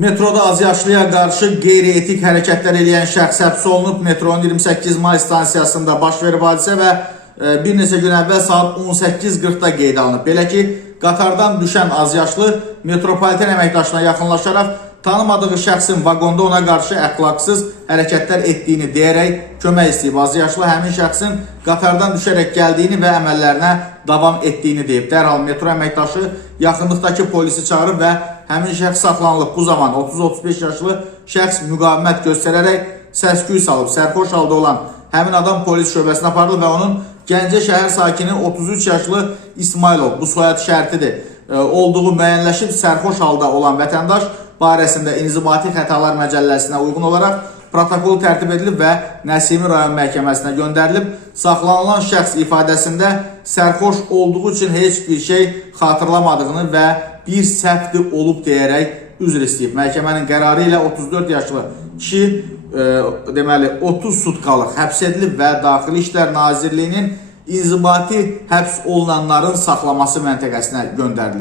Metroda azyaşlıya qarşı qeyri-etik hərəkətlər eləyən şəxs həbs olunub. Metronun 28 may stansiyasında baş verib hadisə və bir neçə gün əvvəl saat 18:40-da qeydə alınıb. Belə ki, qatardan düşən azyaşlı metropoliten əməkdaşına yaxınlaşaraq tanımadığı şəxsin vaqonda ona qarşı əxlaqsız hərəkətlər etdiyini deyərək kömək istəyib. Azyaşlı həmin şəxsin qatardan düşərək gəldiyini və əməllərinə davam etdiyini deyib. Dərhal metro əməkdaşı yaxınlıqdakı polisi çağırıb və həmin şəxs saxlanılıb. Bu zaman 30-35 yaşlı şəxs müqavimət göstərərək səs-küy salıb. Sərxoş halda olan həmin adam polis şöbəsinə aparılıb və onun Gəncə şəhər sakini 33 yaşlı İsmailov, bu soyad şərtidir, olduğu müəyyənləşib. Sərxoş halda olan vətəndaş barəsində İnzibati Xətalar Məcəlləsinə uyğun olaraq protokol tərtib edilib və Nəsimi rayon məhkəməsinə göndərilib. Saxlanılan şəxs ifadəsində sərxoş olduğu üçün heç bir şey xatırlamadığını və bir səhvdir olub deyərək üzr istəyib. Məhkəmənin qərarı ilə 34 yaşlı kişi deməli 30 sutkalıq həbs edilib və Daxili İşlər Nazirliyinin inzibati həbs olunanların saxlaması məntəqəsinə göndərilib.